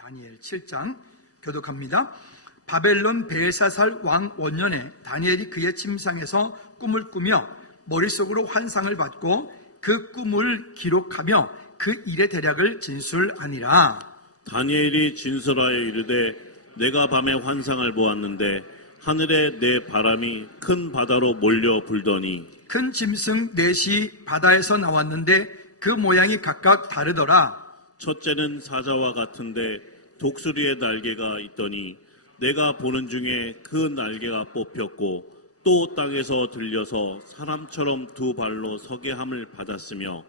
다니엘 7장 교독합니다. 바벨론 벨사살 왕 원년에 다니엘이 그의 침상에서 꿈을 꾸며 머릿속으로 환상을 받고 그 꿈을 기록하며 그 일의 대략을 진술하니라. 다니엘이 진술하여 이르되 내가 밤에 환상을 보았는데 하늘에 네 바람이 큰 바다로 몰려 불더니 큰 짐승 넷이 바다에서 나왔는데 그 모양이 각각 다르더라. 첫째는 사자와 같은데 독수리의 날개가 있더니 내가 보는 중에 그 날개가 뽑혔고 또 땅에서 들려서 사람처럼 두 발로 서게 함을 받았으며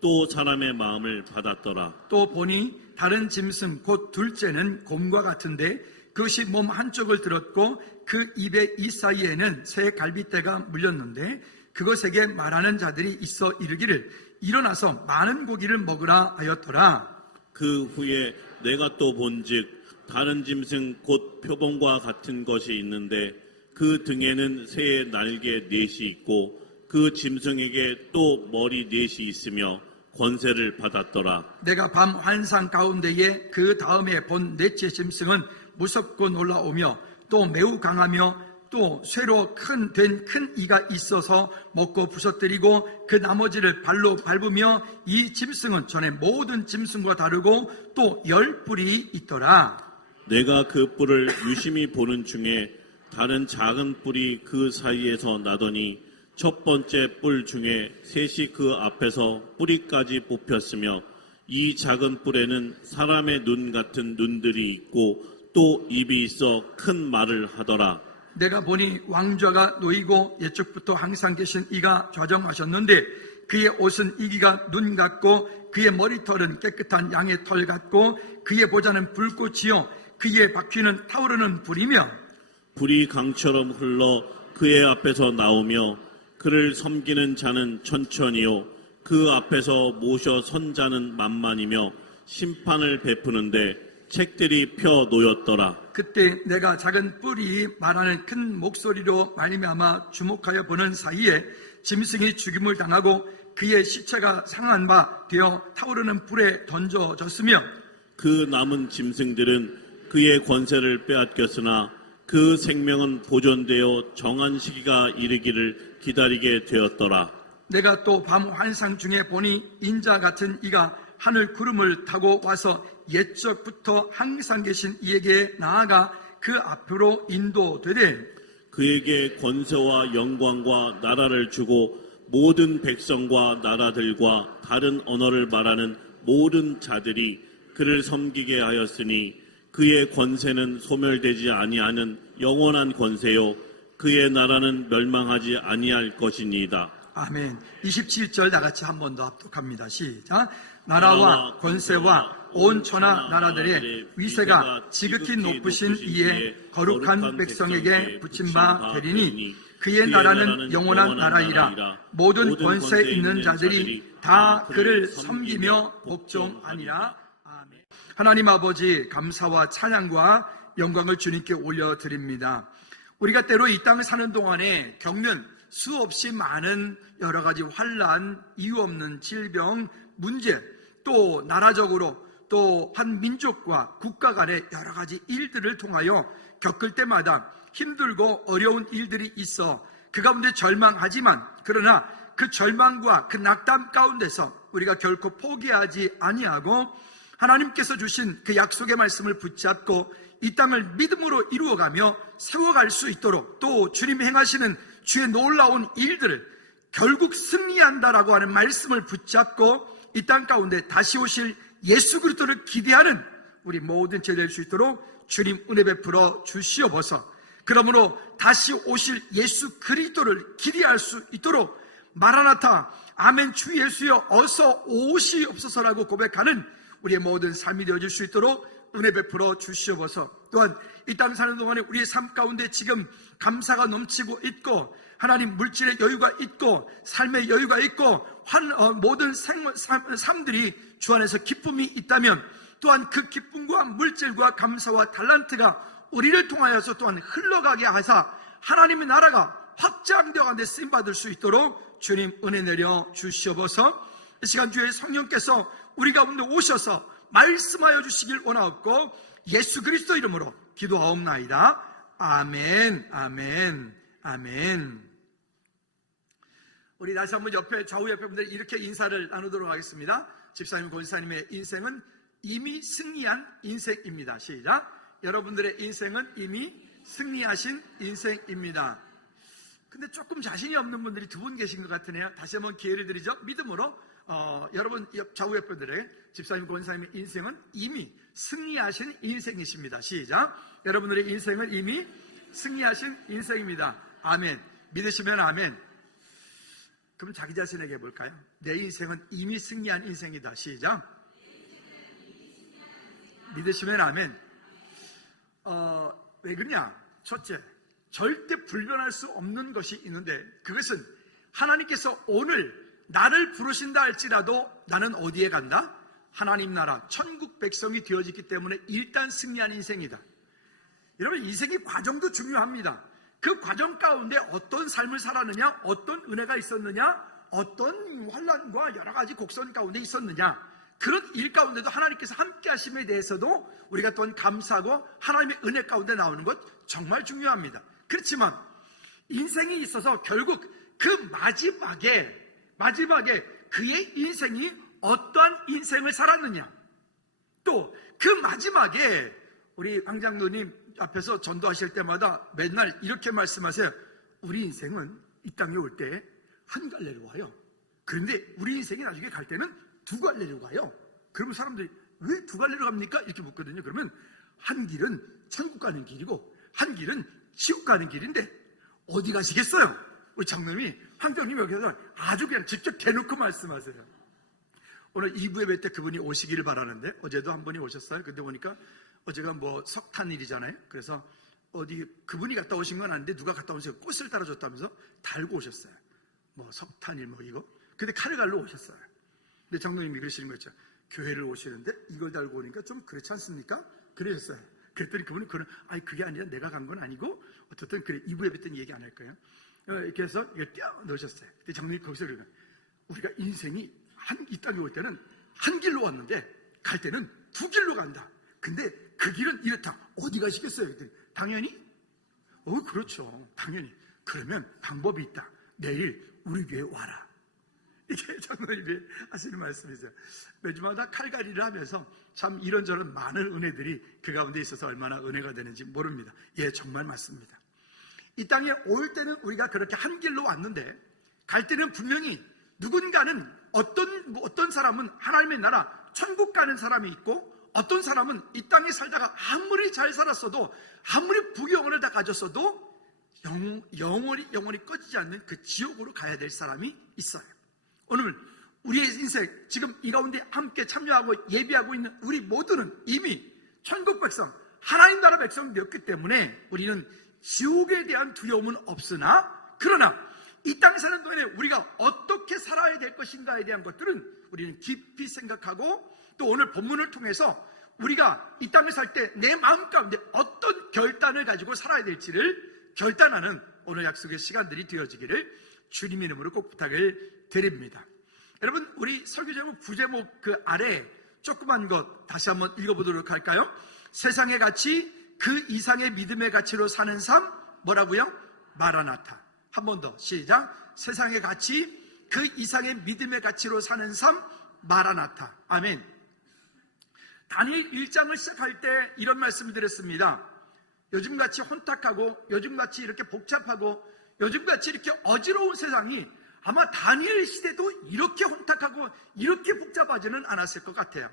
또 사람의 마음을 받았더라. 또 보니 다른 짐승 곧 둘째는 곰과 같은데 그것이 몸 한쪽을 들었고 그 입의 이 사이에는 새 갈빗대가 물렸는데 그것에게 말하는 자들이 있어 이르기를 일어나서 많은 고기를 먹으라 하였더라. 그 후에 내가 또 본즉 다른 짐승 곧 표범과 같은 것이 있는데 그 등에는 새의 날개 넷이 있고 그 짐승에게 또 머리 넷이 있으며 권세를 받았더라. 내가 밤 환상 가운데에 그 다음에 본 넷째 짐승은 무섭고 놀라우며 또 매우 강하며 또 쇠로 된 큰 이가 있어서 먹고 부서뜨리고 그 나머지를 발로 밟으며 이 짐승은 전에 모든 짐승과 다르고 또 10뿔이 있더라. 내가 그 뿔을 유심히 보는 중에 다른 작은 뿔이 그 사이에서 나더니 첫 번째 뿔 중에 셋이 그 앞에서 뿌리까지 뽑혔으며 이 작은 뿔에는 사람의 눈 같은 눈들이 있고 또 입이 있어 큰 말을 하더라. 내가 보니 왕좌가 놓이고 예측부터 항상 계신 이가 좌정하셨는데 그의 옷은 이기가 눈 같고 그의 머리털은 깨끗한 양의 털 같고 그의 보좌는 불꽃이요 그의 바퀴는 타오르는 불이며 불이 강처럼 흘러 그의 앞에서 나오며 그를 섬기는 자는 천천히요 그 앞에서 모셔 선 자는 만만이며 심판을 베푸는데 책들이 펴 놓였더라. 그때 내가 작은 뿔이 말하는 큰 목소리로 말미암아 주목하여 보는 사이에 짐승이 죽임을 당하고 그의 시체가 상한 바 되어 타오르는 불에 던져졌으며 그 남은 짐승들은 그의 권세를 빼앗겼으나 그 생명은 보존되어 정한 시기가 이르기를 기다리게 되었더라. 내가 또 밤 환상 중에 보니 인자 같은 이가 하늘 구름을 타고 와서 옛적부터 항상 계신 이에게 나아가 그 앞으로 인도되되 그에게 권세와 영광과 나라를 주고 모든 백성과 나라들과 다른 언어를 말하는 모든 자들이 그를 섬기게 하였으니 그의 권세는 소멸되지 아니하는 영원한 권세요 그의 나라는 멸망하지 아니할 것이니이다. 아멘. 27절 다같이 한 번 더 합독합니다. 시작. 나라와 권세와 온 천하 나라들의 위세가 지극히 높으신 이에 거룩한 백성에게 붙임 바 되리니 그의 나라는 영원한 나라이라. 모든 권세 있는 자들이 다 그를 섬기며 복종하니라. 아멘. 하나님 아버지 감사와 찬양과 영광을 주님께 올려드립니다. 우리가 때로 이 땅을 사는 동안에 겪는 수없이 많은 여러 가지 환난, 이유 없는 질병, 문제, 또 나라적으로 또 한 민족과 국가 간의 여러 가지 일들을 통하여 겪을 때마다 힘들고 어려운 일들이 있어 그 가운데 절망하지만 그러나 그 절망과 그 낙담 가운데서 우리가 결코 포기하지 아니하고 하나님께서 주신 그 약속의 말씀을 붙잡고 이 땅을 믿음으로 이루어가며 세워갈 수 있도록 또 주님이 행하시는 주의 놀라운 일들을 결국 승리한다라고 하는 말씀을 붙잡고 이 땅 가운데 다시 오실 예수 그리스도를 기대하는 우리 모든 제 될 수 있도록 주님 은혜 베풀어 주시옵소서. 그러므로 다시 오실 예수 그리스도를 기대할 수 있도록 마라나타 아멘 주 예수여 어서 오시옵소서라고 고백하는 우리의 모든 삶이 되어질 수 있도록 은혜 베풀어 주시옵소서. 또한 이 땅 사는 동안에 우리의 삶 가운데 지금 감사가 넘치고 있고 하나님 물질의 여유가 있고 삶의 여유가 있고 모든 삶들이 주 안에서 기쁨이 있다면 또한 그 기쁨과 물질과 감사와 달란트가 우리를 통하여서 또한 흘러가게 하사 하나님의 나라가 확장되어 가는데 쓰임받을 수 있도록 주님 은혜 내려 주시옵소서. 이 시간 주의 성령께서 우리 가운데 오셔서 말씀하여 주시길 원하옵고 예수 그리스도 이름으로 기도하옵나이다. 아멘, 아멘, 아멘. 우리 다시 한번 좌우 옆에 분들 이렇게 인사를 나누도록 하겠습니다. 집사님, 권사님의 인생은 이미 승리한 인생입니다. 시작. 여러분들의 인생은 이미 승리하신 인생입니다. 근데 조금 자신이 없는 분들이 두 분 계신 것 같으네요. 다시 한번 기회를 드리죠. 믿음으로 여러분 좌우 옆 분들의 집사님, 권사님의 인생은 이미 승리하신 인생이십니다. 시작. 여러분들의 인생은 이미 승리하신 인생입니다. 아멘. 믿으시면 아멘. 그럼 자기 자신에게 해볼까요? 내 인생은 이미 승리한 인생이다. 시작. 믿으시면 아멘. 왜 그러냐? 첫째, 절대 불변할 수 없는 것이 있는데 그것은 하나님께서 오늘 나를 부르신다 할지라도 나는 어디에 간다? 하나님 나라 천국 백성이 되어지기 때문에 일단 승리한 인생이다. 여러분, 인생의 과정도 중요합니다. 그 과정 가운데 어떤 삶을 살았느냐, 어떤 은혜가 있었느냐, 어떤 환난과 여러 가지 곡선 가운데 있었느냐, 그런 일 가운데도 하나님께서 함께 하심에 대해서도 우리가 또한 감사하고 하나님의 은혜 가운데 나오는 것 정말 중요합니다. 그렇지만 인생이 있어서 결국 그 마지막에 그의 인생이 어떠한 인생을 살았느냐, 또 그 마지막에 우리 황장로님 앞에서 전도하실 때마다 맨날 이렇게 말씀하세요. 우리 인생은 이 땅에 올 때 한 갈래로 와요. 그런데 우리 인생이 나중에 갈 때는 두 갈래로 가요. 그러면 사람들이 왜 두 갈래로 갑니까? 이렇게 묻거든요. 그러면 한 길은 천국 가는 길이고 한 길은 지옥 가는 길인데 어디 가시겠어요? 우리 장로님이, 황장로님이 여기서 아주 그냥 직접 대놓고 말씀하세요. 오늘 2부 예배 때 그분이 오시기를 바라는데 어제도 한 분이 오셨어요. 근데 보니까 어제가 뭐 석탄일이잖아요. 그래서 어디 그분이 갔다 오신 건 아닌데 누가 갔다 오셔서 꽃을 따라줬다면서 달고 오셨어요. 뭐 석탄일 뭐 이거. 근데 칼을 갈러 오셨어요. 근데 장로님이 그러시는 거죠. 교회를 오시는데 이걸 달고 오니까 좀 그렇지 않습니까? 그러셨어요. 그랬더니 그분이 그게 아니라 내가 간 건 아니고 어쨌든 그래 2부 예배 때는 얘기 안 할 거예요. 이렇게 해서 이걸 떼어 넣으셨어요. 근데 장로님이 거기서 그러는 거예요. 우리가 인생이 이 땅에 올 때는 한 길로 왔는데 갈 때는 두 길로 간다. 근데 그 길은 이렇다. 어디 가시겠어요? 그랬더니 당연히 그렇죠. 당연히. 그러면 방법이 있다. 내일 우리 교회에 와라. 이게 장로님이 하시는 말씀이세요. 매주마다 칼갈이를 하면서 참 이런저런 많은 은혜들이 그 가운데 있어서 얼마나 은혜가 되는지 모릅니다. 예, 정말 맞습니다. 이 땅에 올 때는 우리가 그렇게 한 길로 왔는데 갈 때는 분명히 누군가는 어떤 사람은 하나님의 나라 천국 가는 사람이 있고 어떤 사람은 이 땅에 살다가 아무리 잘 살았어도 아무리 부귀영화를 다 가졌어도 영원히 꺼지지 않는 그 지옥으로 가야 될 사람이 있어요. 오늘 우리의 인생 지금 이 가운데 함께 참여하고 예비하고 있는 우리 모두는 이미 천국 백성 하나님 나라 백성이 되었기 때문에 우리는 지옥에 대한 두려움은 없으나 그러나 이 땅에 사는 동안에 우리가 어떻게 살아야 될 것인가에 대한 것들은 우리는 깊이 생각하고 또 오늘 본문을 통해서 우리가 이 땅에 살 때 내 마음 가운데 어떤 결단을 가지고 살아야 될지를 결단하는 오늘 약속의 시간들이 되어지기를 주님 이름으로 꼭 부탁을 드립니다. 여러분, 우리 설교 제목 부제목 그 아래 조그만 것 다시 한번 읽어보도록 할까요? 세상의 가치 그 이상의 믿음의 가치로 사는 삶 뭐라고요? 마라나타. 한 번 더 시작. 세상의 가치 그 이상의 믿음의 가치로 사는 삶 마라나타. 아멘. 다니엘 1장을 시작할 때 이런 말씀을 드렸습니다. 요즘같이 혼탁하고 요즘같이 이렇게 복잡하고 요즘같이 이렇게 어지러운 세상이 아마 다니엘 시대도 이렇게 혼탁하고 이렇게 복잡하지는 않았을 것 같아요.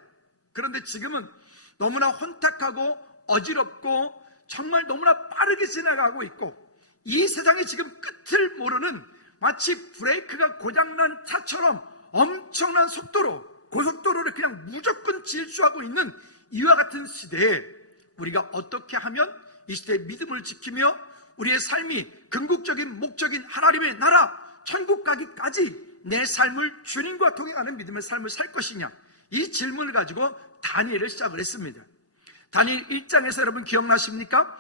그런데 지금은 너무나 혼탁하고 어지럽고 정말 너무나 빠르게 지나가고 있고 이 세상이 지금 끝을 모르는 마치 브레이크가 고장난 차처럼 엄청난 속도로 고속도로를 그냥 무조건 질주하고 있는 이와 같은 시대에 우리가 어떻게 하면 이 시대의 믿음을 지키며 우리의 삶이 궁극적인 목적인 하나님의 나라 천국 가기까지 내 삶을 주님과 동행하는 믿음의 삶을 살 것이냐, 이 질문을 가지고 다니엘을 시작을 했습니다. 다니엘 1장에서 여러분 기억나십니까?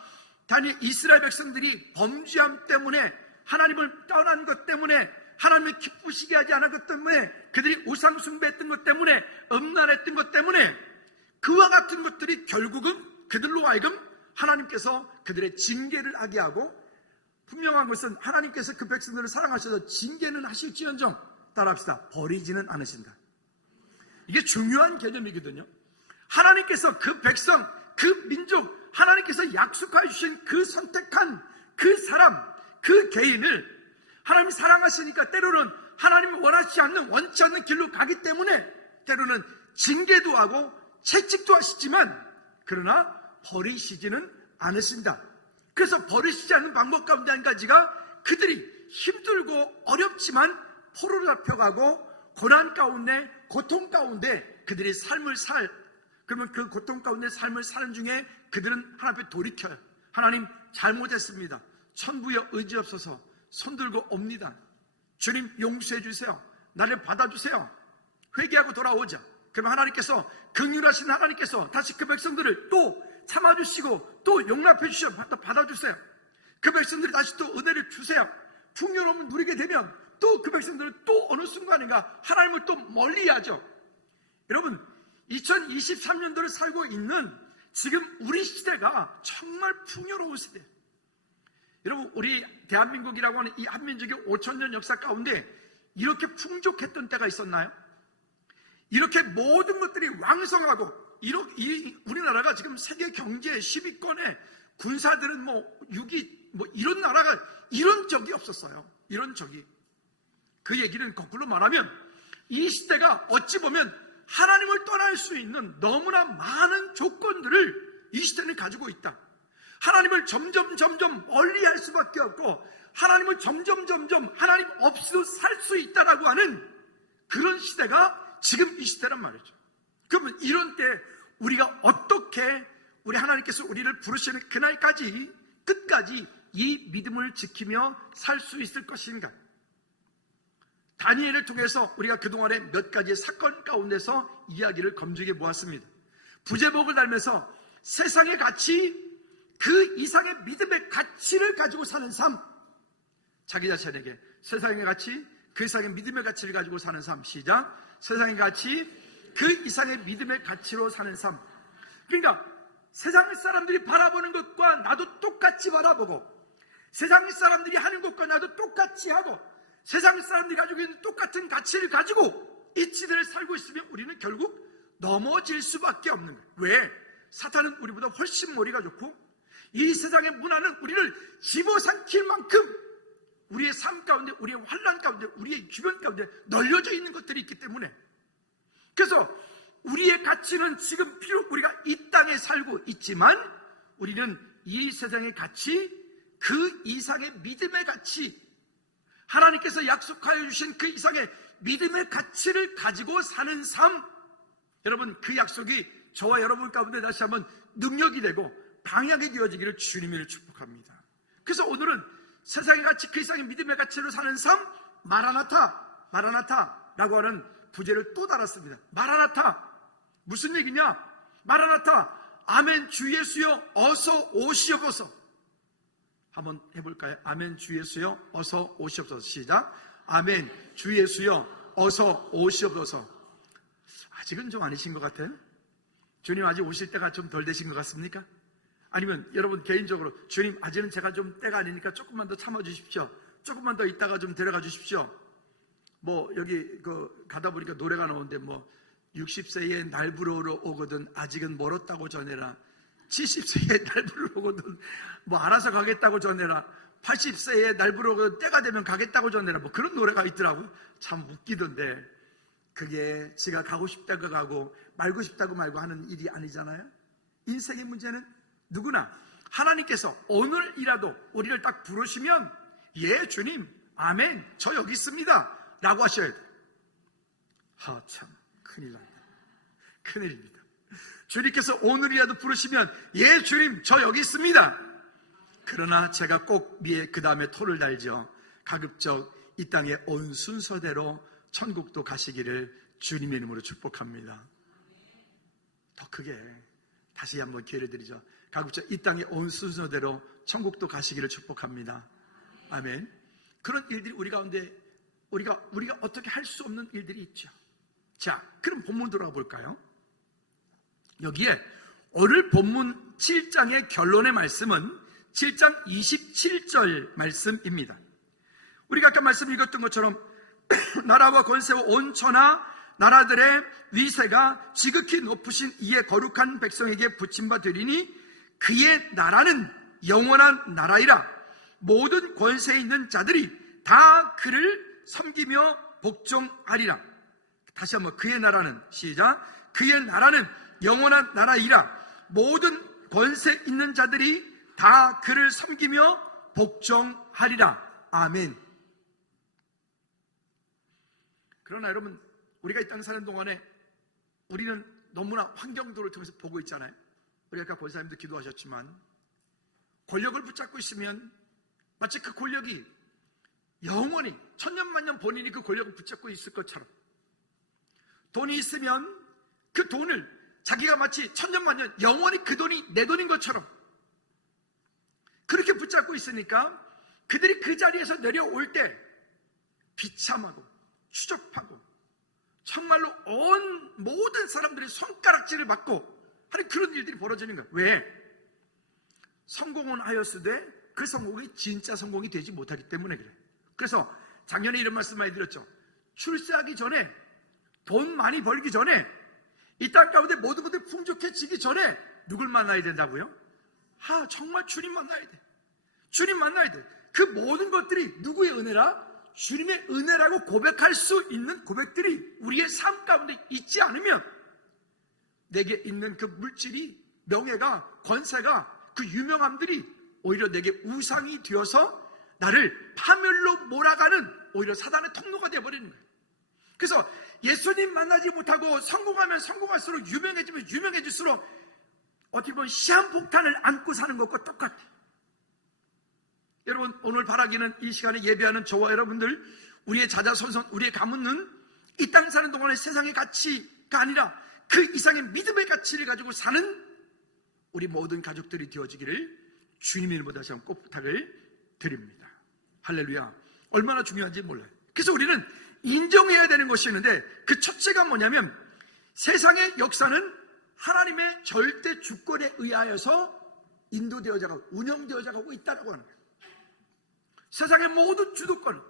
다니엘 이스라엘 백성들이 범죄함 때문에 하나님을 떠난 것 때문에 하나님을 기쁘시게 하지 않은 것 때문에 그들이 우상 숭배했던 것 때문에 음란했던 것 때문에 그와 같은 것들이 결국은 그들로 하여금 하나님께서 그들의 징계를 하게 하고, 분명한 것은 하나님께서 그 백성들을 사랑하셔서 징계는 하실지언정 따라합시다, 버리지는 않으신다. 이게 중요한 개념이거든요. 하나님께서 그 백성, 그 민족, 하나님께서 약속하여 주신 그 선택한 그 사람, 그 개인을 하나님이 사랑하시니까 때로는 하나님이 원하지 않는, 원치 않는 길로 가기 때문에 때로는 징계도 하고 채찍도 하시지만, 그러나 버리시지는 않으신다. 그래서 버리시지 않는 방법 가운데 한 가지가 그들이 힘들고 어렵지만 포로를 잡혀가고 고난 가운데, 고통 가운데 그들이 삶을 그러면 그 고통 가운데 삶을 사는 중에 그들은 하나님 앞에 돌이켜요. 하나님, 잘못했습니다. 천부에 의지 없어서 손들고 옵니다. 주님, 용서해 주세요. 나를 받아주세요. 회개하고 돌아오자. 그러면 하나님께서, 긍휼하신 하나님께서 다시 그 백성들을 또 참아주시고 또 용납해 주셔, 받아주세요. 그 백성들이 다시 또 은혜를 주세요. 풍요로움을 누리게 되면 또 그 백성들은 또 어느 순간인가 하나님을 또 멀리하죠. 여러분, 2023년도를 살고 있는 지금 우리 시대가 정말 풍요로운 시대예요. 여러분, 우리 대한민국이라고 하는 이 한민족의 5,000년 역사 가운데 이렇게 풍족했던 때가 있었나요? 이렇게 모든 것들이 왕성하고, 우리나라가 지금 세계 경제 10위권에 군사들은 6위, 이런 나라가, 이런 적이 없었어요. 이런 적이. 그 얘기는 거꾸로 말하면 이 시대가 어찌 보면 하나님을 떠날 수 있는 너무나 많은 조건들을 이 시대는 가지고 있다. 하나님을 점점 멀리 할 수밖에 없고, 하나님을 점점 하나님 없이도 살 수 있다라고 하는 그런 시대가 지금 이 시대란 말이죠. 그러면 이런 때 우리가 어떻게 우리 하나님께서 우리를 부르시는 그날까지, 끝까지 이 믿음을 지키며 살 수 있을 것인가? 다니엘을 통해서 우리가 그동안에 몇 가지의 사건 가운데서 이야기를 검증해 보았습니다. 부제복을 달면서 세상의 가치, 그 이상의 믿음의 가치를 가지고 사는 삶, 자기 자신에게 세상의 가치, 그 이상의 믿음의 가치를 가지고 사는 삶. 시작. 세상의 가치, 그 이상의 믿음의 가치로 사는 삶. 그러니까 세상 사람들이 바라보는 것과 나도 똑같이 바라보고, 세상 사람들이 하는 것과 나도 똑같이 하고, 세상 사람들이 가지고 있는 똑같은 가치를 가지고 이 시대를 살고 있으면 우리는 결국 넘어질 수밖에 없는 거예요. 왜? 사탄은 우리보다 훨씬 머리가 좋고, 이 세상의 문화는 우리를 집어삼킬 만큼 우리의 삶 가운데, 우리의 환난 가운데, 우리의 주변 가운데 널려져 있는 것들이 있기 때문에, 그래서 우리의 가치는 지금 비록 우리가 이 땅에 살고 있지만 우리는 이 세상의 가치, 그 이상의 믿음의 가치, 하나님께서 약속하여 주신 그 이상의 믿음의 가치를 가지고 사는 삶, 여러분, 그 약속이 저와 여러분 가운데 다시 한번 능력이 되고 방향이 되어지기를 주님을 축복합니다. 그래서 오늘은 세상의 가치, 그 이상의 믿음의 가치로 사는 삶, 마라나타라고 하는 부제를 또 달았습니다. 마라나타, 무슨 얘기냐? 마라나타, 아멘 주 예수여 어서 오시옵소서. 한번 해볼까요? 아멘 주 예수여 어서 오시옵소서. 시작. 아멘 주 예수여 어서 오시옵소서. 아직은 좀 아니신 것 같아요? 주님 아직 오실 때가 좀 덜 되신 것 같습니까? 아니면 여러분 개인적으로, 주님 아직은 제가 좀 때가 아니니까 조금만 더 참아주십시오, 조금만 더 있다가 좀 데려가 주십시오. 여기 가다 보니까 노래가 나오는데 60세에 날 부르러 오거든 아직은 멀었다고 전해라. 70세에 날 부르러 오거든 알아서 가겠다고 전해라. 80세에 날 부르러 오거든 때가 되면 가겠다고 전해라. 그런 노래가 있더라고요. 참 웃기던데, 그게 지가 가고 싶다고 가고 말고 싶다고 말고 하는 일이 아니잖아요. 인생의 문제는 누구나 하나님께서 오늘이라도 우리를 딱 부르시면, 예 주님 아멘 저 여기 있습니다 라고 하셔야 돼요. 참 큰일 난다. 큰일입니다. 주님께서 오늘이라도 부르시면, 예 주님 저 여기 있습니다. 그러나 제가 꼭 그 다음에 토를 달죠. 가급적 이 땅에 온 순서대로 천국도 가시기를 주님의 이름으로 축복합니다. 더 크게 다시 한번 기회를 드리죠. 가급적 이 땅에 온 순서대로 천국도 가시기를 축복합니다. 아멘. 그런 일들이 우리 가운데, 우리가 어떻게 할 수 없는 일들이 있죠. 자, 그럼 본문 돌아가 볼까요? 여기에 오늘 본문 7장의 결론의 말씀은 7장 27절 말씀입니다. 우리가 아까 말씀 읽었던 것처럼 나라와 권세와 온 천하 나라들의 위세가 지극히 높으신 이의 거룩한 백성에게 붙임바 되리니 그의 나라는 영원한 나라이라. 모든 권세에 있는 자들이 다 그를 섬기며 복종하리라. 다시 한번 그의 나라는, 시작, 그의 나라는 영원한 나라이라. 모든 권세 있는 자들이 다 그를 섬기며 복종하리라. 아멘. 그러나 여러분, 우리가 이 땅 사는 동안에 우리는 너무나 환경도를 통해서 보고 있잖아요. 우리 아까 권사님도 기도하셨지만 권력을 붙잡고 있으면 마치 그 권력이 영원히 천년만년 본인이 그 권력을 붙잡고 있을 것처럼, 돈이 있으면 그 돈을 자기가 마치 천년만년 영원히 그 돈이 내 돈인 것처럼 그렇게 붙잡고 있으니까 그들이 그 자리에서 내려올 때 비참하고 추접하고 정말로 온 모든 사람들의 손가락질을 받고 하는 그런 일들이 벌어지는 거예요. 왜? 성공은 하였으되 그 성공이 진짜 성공이 되지 못하기 때문에 그래요. 그래서 작년에 이런 말씀 많이 드렸죠. 출세하기 전에, 돈 많이 벌기 전에, 이 땅 가운데 모든 것들이 풍족해지기 전에 누굴 만나야 된다고요? 정말 주님 만나야 돼. 주님 만나야 돼. 그 모든 것들이 누구의 은혜라? 주님의 은혜라고 고백할 수 있는 고백들이 우리의 삶 가운데 있지 않으면 내게 있는 그 물질이, 명예가, 권세가, 그 유명함들이 오히려 내게 우상이 되어서 나를 파멸로 몰아가는 오히려 사단의 통로가 되어버리는 거예요. 그래서 예수님 만나지 못하고 성공하면 성공할수록, 유명해지면 유명해질수록 어떻게 보면 시한폭탄을 안고 사는 것과 똑같아요. 여러분, 오늘 바라기는 이 시간에 예배하는 저와 여러분들, 우리의 자자손손, 우리의 가문은 이 땅 사는 동안의 세상의 가치가 아니라 그 이상의 믿음의 가치를 가지고 사는 우리 모든 가족들이 되어지기를 주님의 이름으로 다시 한번 꼭 부탁을 드립니다. 할렐루야. 얼마나 중요한지 몰라요. 그래서 우리는 인정해야 되는 것이 있는데, 그 첫째가 뭐냐면 세상의 역사는 하나님의 절대 주권에 의하여서 인도되어져 가고 운영되어져 가고 있다고 하는 거예요. 세상의 모든 주도권,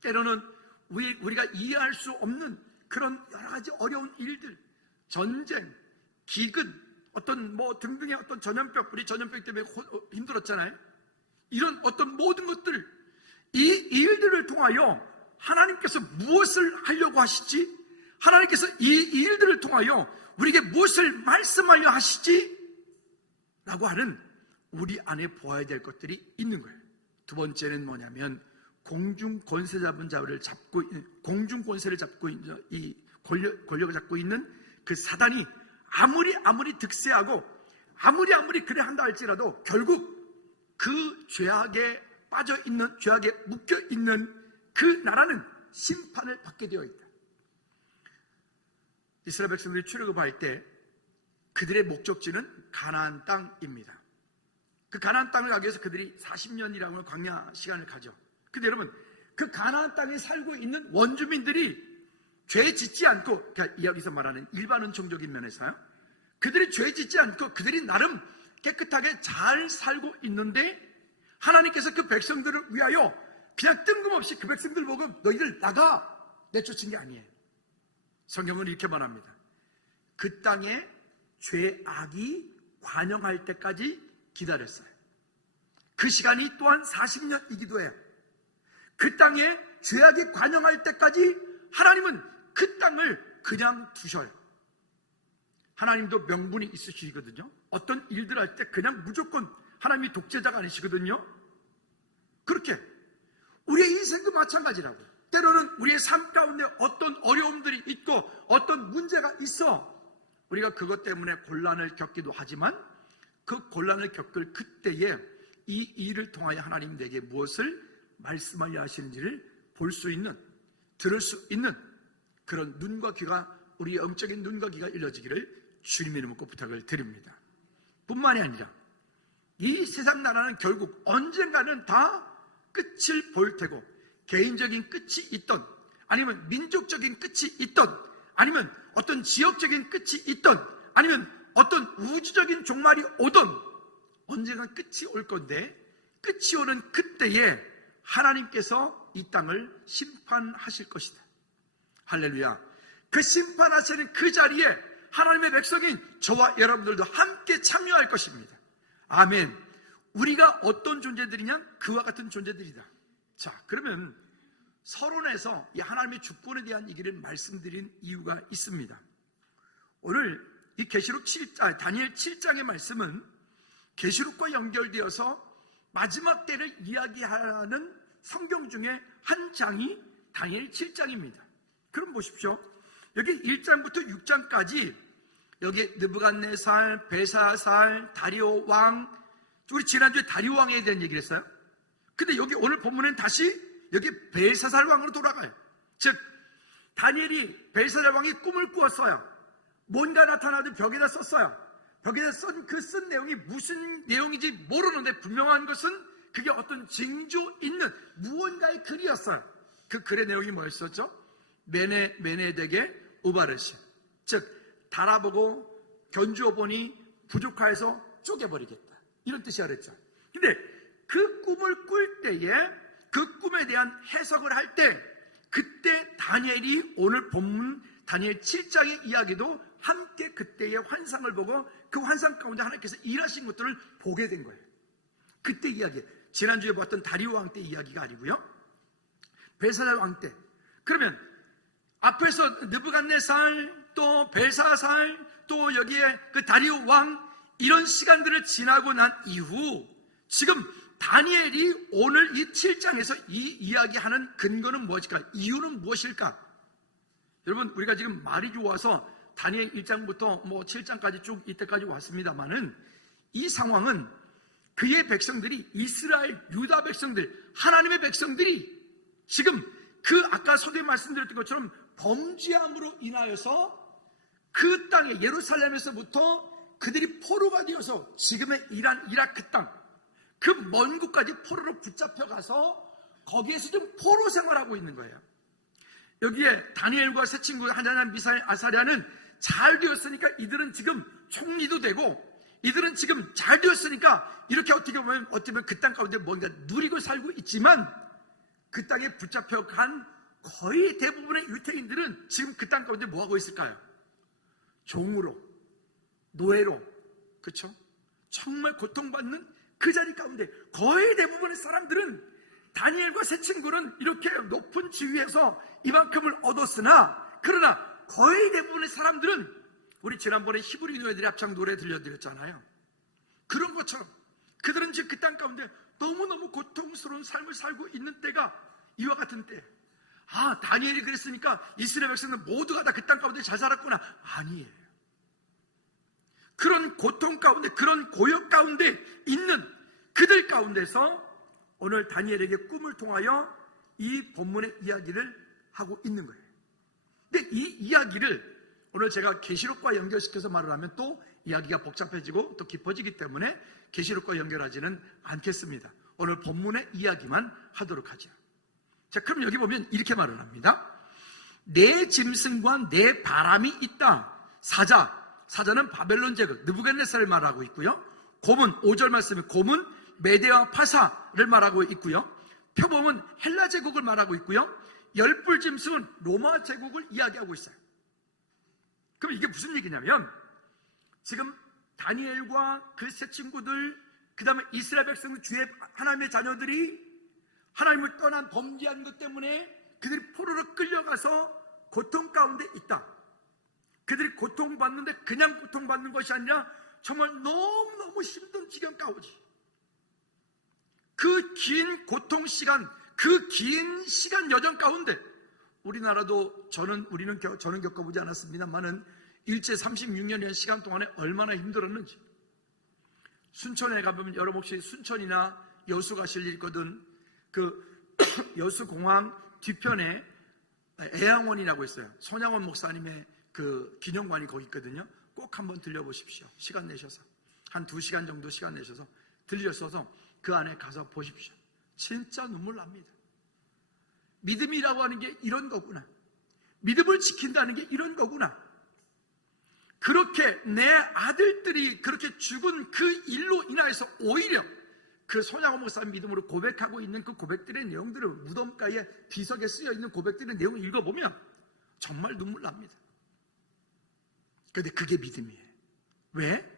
때로는 우리가 이해할 수 없는 그런 여러 가지 어려운 일들, 전쟁, 기근, 어떤 등등의 어떤 전염병, 우리 전염병 때문에 힘들었잖아요. 이런 어떤 모든 것들, 이 일들을 통하여 하나님께서 무엇을 하려고 하시지? 하나님께서 이 일들을 통하여 우리에게 무엇을 말씀하려 하시지? 라고 하는 우리 안에 보아야 될 것들이 있는 거예요. 두 번째는 뭐냐면 공중 권세 잡은 자를 잡고 있는, 공중 권세를 잡고 있는, 이 권력을 잡고 있는 그 사단이 아무리 득세하고 아무리 그래 한다 할지라도 결국 그 죄악에 빠져 있는, 죄악에 묶여 있는 그 나라는 심판을 받게 되어 있다. 이스라엘 백성들이 출애굽할 때 그들의 목적지는 가나안 땅입니다. 그 가나안 땅을 가기 위해서 그들이 40년이라는 광야 시간을 가죠. 근데 여러분, 그 가나안 땅에 살고 있는 원주민들이 죄 짓지 않고, 그러니까 여기서 말하는 일반 은총적인 면에서요, 그들이 죄 짓지 않고 그들이 나름 깨끗하게 잘 살고 있는데 하나님께서 그 백성들을 위하여 그냥 뜬금없이 그 백성들 보고 너희들 나가 내쫓은 게 아니에요. 성경은 이렇게 말합니다. 그 땅에 죄악이 관영할 때까지 기다렸어요. 그 시간이 또한 40년이기도 해요. 그 땅에 죄악이 관영할 때까지 하나님은 그 땅을 그냥 두셔요. 하나님도 명분이 있으시거든요. 어떤 일들 할 때 그냥 무조건 하나님이 독재자가 아니시거든요. 그렇게 우리의 인생도 마찬가지라고요. 때로는 우리의 삶 가운데 어떤 어려움들이 있고 어떤 문제가 있어 우리가 그것 때문에 곤란을 겪기도 하지만 그 곤란을 겪을 그때에 이 일을 통하여 하나님 내게 무엇을 말씀하려 하시는지를 볼 수 있는, 들을 수 있는 그런 눈과 귀가, 우리의 영적인 눈과 귀가 열려지기를 주님의 이름으로 꼭 부탁을 드립니다. 뿐만이 아니라 이 세상 나라는 결국 언젠가는 다 끝을 볼 테고, 개인적인 끝이 있던, 아니면 민족적인 끝이 있던, 아니면 어떤 지역적인 끝이 있던, 아니면 어떤 우주적인 종말이 오든 언젠가 끝이 올 건데, 끝이 오는 그때에 하나님께서 이 땅을 심판하실 것이다. 할렐루야. 그 심판하시는 그 자리에 하나님의 백성인 저와 여러분들도 함께 참여할 것입니다. 아멘. 우리가 어떤 존재들이냐? 그와 같은 존재들이다. 자, 그러면 서론에서 이 하나님의 주권에 대한 얘기를 말씀드린 이유가 있습니다. 오늘 이 다니엘 7장의 말씀은 계시록과 연결되어서 마지막 때를 이야기하는 성경 중에 한 장이 다니엘 7장입니다. 그럼 보십시오. 여기 1장부터 6장까지 여기 느부갓네살, 벨사살, 다리오 왕, 우리 지난주에 다리오 왕에 대한 얘기를 했어요. 근데 여기 오늘 본문은 다시 여기 벨사살 왕으로 돌아가요. 즉 다니엘이 벨사살 왕이 꿈을 꾸었어요. 뭔가 나타나도 벽에다 썼어요. 벽에다 쓴 내용이 무슨 내용인지 모르는데 분명한 것은 그게 어떤 징조 있는 무언가의 글이었어요. 그 글의 내용이 뭐였었죠? 메네덱의 우바르시, 즉 달아보고 견주어 보니 부족하여서 쪼개버리겠다, 이런 뜻이었죠. 근데 그 꿈을 꿀 때에 그 꿈에 대한 해석을 할 때 그때 다니엘이 오늘 본문 다니엘 7장의 이야기도 함께 그때의 환상을 보고 그 환상 가운데 하나님께서 일하신 것들을 보게 된 거예요. 그때 이야기, 지난주에 봤던 다리오 왕 때 이야기가 아니고요, 벨사살 왕 때. 그러면 앞에서 느부갓네살, 또 벨사살, 또 여기에 그 다리오 왕, 이런 시간들을 지나고 난 이후 지금 다니엘이 오늘 이 7장에서 이 이야기하는 근거는 무엇일까? 이유는 무엇일까? 여러분, 우리가 지금 말이 좋아서 다니엘 1장부터 7장까지 쭉 이때까지 왔습니다만은, 이 상황은 그의 백성들이, 이스라엘 유다 백성들, 하나님의 백성들이 지금 그 아까 서두에 말씀드렸던 것처럼 범죄함으로 인하여서 그 땅에 예루살렘에서부터 그들이 포로가 되어서 지금의 이라크 땅, 그 먼 곳까지 포로로 붙잡혀가서 거기에서 좀 포로 생활하고 있는 거예요. 여기에 다니엘과 세 친구 하나냐, 미사엘, 아사랴는 잘 되었으니까 이들은 지금 총리도 되고, 이들은 지금 잘 되었으니까 이렇게 어떻게 보면 그 땅 가운데 뭔가 누리고 살고 있지만, 그 땅에 붙잡혀간 거의 대부분의 유태인들은 지금 그 땅 가운데 뭐하고 있을까요? 종으로, 노예로, 그렇죠? 정말 고통받는 그 자리 가운데 거의 대부분의 사람들은, 다니엘과 세 친구는 이렇게 높은 지위에서 이만큼을 얻었으나, 그러나 거의 대부분의 사람들은, 우리 지난번에 히브리 노예들의 합창 노래 들려드렸잖아요. 그런 것처럼 그들은 지금 그 땅 가운데 너무너무 고통스러운 삶을 살고 있는 때가 이와 같은 때. 아, 다니엘이 그랬으니까 이스라엘 백성들 모두가 다 그 땅 가운데 잘 살았구나. 아니에요. 그런 고통 가운데, 그런 고역 가운데 있는 그들 가운데서 오늘 다니엘에게 꿈을 통하여 이 본문의 이야기를 하고 있는 거예요. 근데 이 이야기를 오늘 제가 계시록과 연결시켜서 말을 하면 또 이야기가 복잡해지고 또 깊어지기 때문에 계시록과 연결하지는 않겠습니다. 오늘 본문의 이야기만 하도록 하죠. 자, 그럼 여기 보면 이렇게 말을 합니다. 내 짐승과 내 바람이 있다. 사자는 바벨론 제국 느부갓네살을 말하고 있고요. 곰은 5절 말씀에 곰은 메데와 파사를 말하고 있고요. 표범은 헬라 제국을 말하고 있고요. 열불 짐승은 로마 제국을 이야기하고 있어요. 그럼 이게 무슨 얘기냐면, 지금 다니엘과 그 세 친구들, 그 다음에 이스라엘 백성들, 주의 하나님의 자녀들이 하나님을 떠난 범죄한 것 때문에 그들이 포로로 끌려가서 고통 가운데 있다. 그들이 고통받는데 그냥 고통받는 것이 아니라 정말 너무너무 힘든 지경 가운데, 그 긴 고통 시간, 그 긴 시간 여정 가운데, 우리나라도 저는 겪어보지 않았습니다만은 일제 36년이라는 시간 동안에 얼마나 힘들었는지. 순천에 가보면, 여러분 혹시 순천이나 여수 가실 일 있거든. 그 여수공항 뒤편에 애양원이라고 있어요. 손양원 목사님의 그 기념관이 거기 있거든요. 꼭 한번 들려보십시오. 시간 내셔서 한 2시간 정도 시간 내셔서 들려셔서 그 안에 가서 보십시오. 진짜 눈물 납니다. 믿음이라고 하는 게 이런 거구나. 믿음을 지킨다는 게 이런 거구나. 그렇게 내 아들들이 그렇게 죽은 그 일로 인하여서 오히려 그 손양호 목사 믿음으로 고백하고 있는 그 고백들의 내용들을 무덤가에 비석에 쓰여 있는 고백들의 내용을 읽어보면 정말 눈물 납니다. 그런데 그게 믿음이에요. 왜?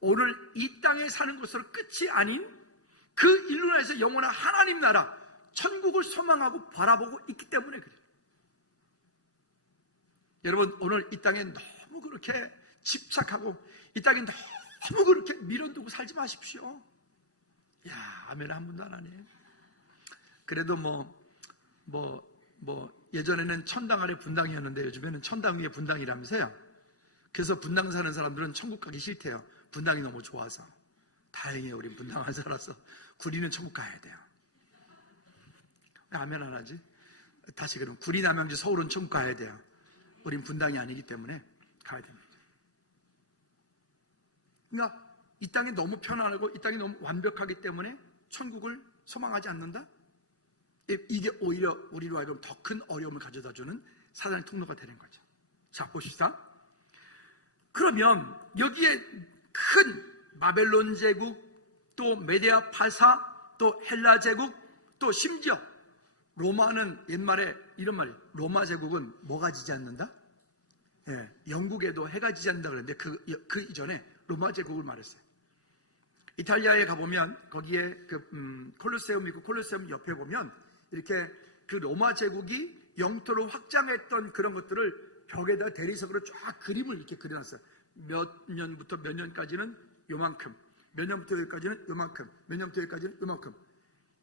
오늘 이 땅에 사는 것으로 끝이 아닌 그 일로 인해서 영원한 하나님 나라 천국을 소망하고 바라보고 있기 때문에 그래요. 여러분, 오늘 이 땅에 너무 그렇게 집착하고 이 땅에 너무 그렇게 밀어두고 살지 마십시오. 야, 아멘 한 분도 안 하네. 그래도 예전에는 천당 아래 분당이었는데 요즘에는 천당 위에 분당이라면서요. 그래서 분당 사는 사람들은 천국 가기 싫대요. 분당이 너무 좋아서. 다행이에요, 우리 분당 안 살아서. 구리는 천국 가야 돼요. 왜 아멘 안 하지? 다시 그럼 구리, 남양주, 서울은 천국 가야 돼요. 우린 분당이 아니기 때문에 가야 됩니다. 그러니까 이 땅이 너무 편안하고 이 땅이 너무 완벽하기 때문에 천국을 소망하지 않는다? 이게 오히려 우리로 하여금 더 큰 어려움을 가져다주는 사단의 통로가 되는 거죠. 자, 보십시다. 그러면 여기에 큰 바벨론 제국, 또 메데아 파사, 또 헬라 제국, 또 심지어 로마는 옛말에 이런 말이에요. 로마 제국은 뭐가 지지 않는다? 예, 영국에도 해가 지지 않는다 그랬는데 그 이전에 로마 제국을 말했어요. 이탈리아에 가보면 거기에 콜로세움 있고 콜로세움 옆에 보면 이렇게 그 로마 제국이 영토로 확장했던 그런 것들을 벽에다 대리석으로 쫙 그림을 이렇게 그려놨어요. 몇 년부터 몇 년까지는 요만큼, 몇 년부터 여기까지는 요만큼, 몇 년부터 여기까지는 요만큼.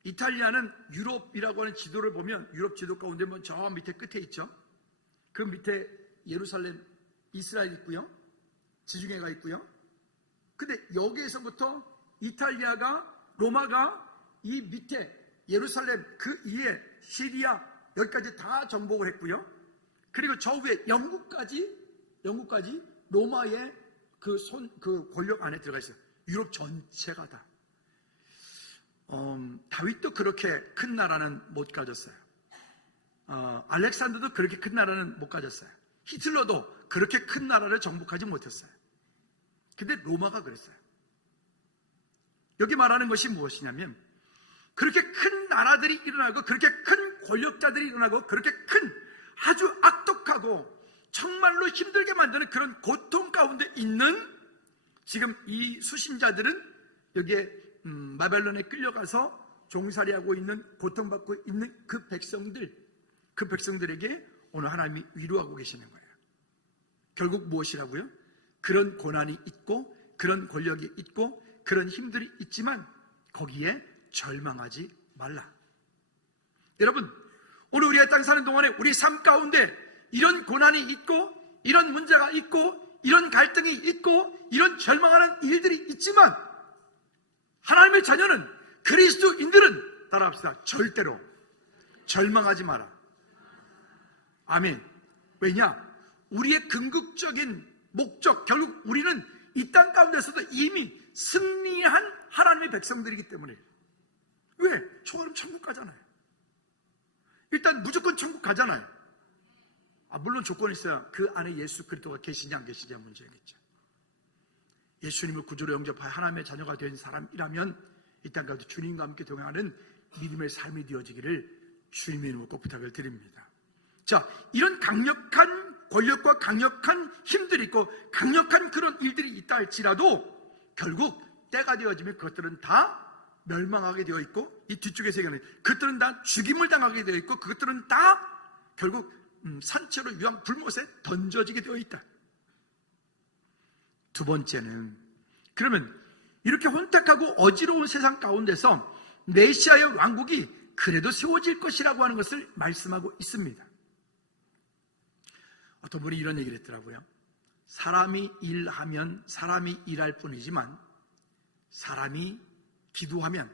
이탈리아는 유럽이라고 하는 지도를 보면 유럽 지도 가운데 저 밑에 끝에 있죠. 그 밑에 예루살렘, 이스라엘 있고요. 지중해가 있고요. 근데 여기에서부터 이탈리아가, 로마가 이 밑에 예루살렘 그 위에 시리아 여기까지 다 정복을 했고요. 그리고 저 위에 영국까지 로마의 그 권력 안에 들어가 있어요. 유럽 전체가 다. 다윗도 그렇게 큰 나라는 못 가졌어요. 알렉산더도 그렇게 큰 나라는 못 가졌어요. 히틀러도 그렇게 큰 나라를 정복하지 못했어요. 근데 로마가 그랬어요. 여기 말하는 것이 무엇이냐면 그렇게 큰 나라들이 일어나고 그렇게 큰 권력자들이 일어나고 그렇게 큰 아주 악독하고 정말로 힘들게 만드는 그런 고통 가운데 있는 지금 이 수신자들은 여기에 바벨론에 끌려가서 종살이하고 있는, 고통받고 있는 그 백성들에게 오늘 하나님이 위로하고 계시는 거예요. 결국 무엇이라고요? 그런 고난이 있고 그런 권력이 있고 그런 힘들이 있지만 거기에 절망하지 말라. 여러분, 오늘 우리가 땅 사는 동안에 우리 삶 가운데 이런 고난이 있고 이런 문제가 있고 이런 갈등이 있고 이런 절망하는 일들이 있지만 하나님의 자녀는, 그리스도인들은 따라합시다. 절대로 절망하지 마라. 아멘. 왜냐? 우리의 궁극적인 목적, 결국 우리는 이 땅 가운데서도 이미 승리한 하나님의 백성들이기 때문에. 왜? 초월은 천국 가잖아요. 일단 무조건 천국 가잖아요. 물론 조건이 있어야 그 안에 예수 그리스도가 계시냐 안 계시냐 문제겠죠. 예수님을 구주로 영접하여 하나님의 자녀가 된 사람이라면 이 땅 가운데 주님과 함께 동행하는 믿음의 삶이 되어지기를 주님의 이름으로 꼭 부탁을 드립니다. 자, 이런 강력한 권력과 강력한 힘들이 있고 강력한 그런 일들이 있다 할지라도 결국 때가 되어지면 그것들은 다 멸망하게 되어 있고, 이 뒤쪽에 세계는 그것들은 다 죽임을 당하게 되어 있고 그것들은 다 결국 산채로 유황 불못에 던져지게 되어 있다. 두 번째는, 그러면 이렇게 혼탁하고 어지러운 세상 가운데서 메시아의 왕국이 그래도 세워질 것이라고 하는 것을 말씀하고 있습니다. 어떤 분이 이런 얘기를 했더라고요. 사람이 일하면 사람이 일할 뿐이지만 사람이 기도하면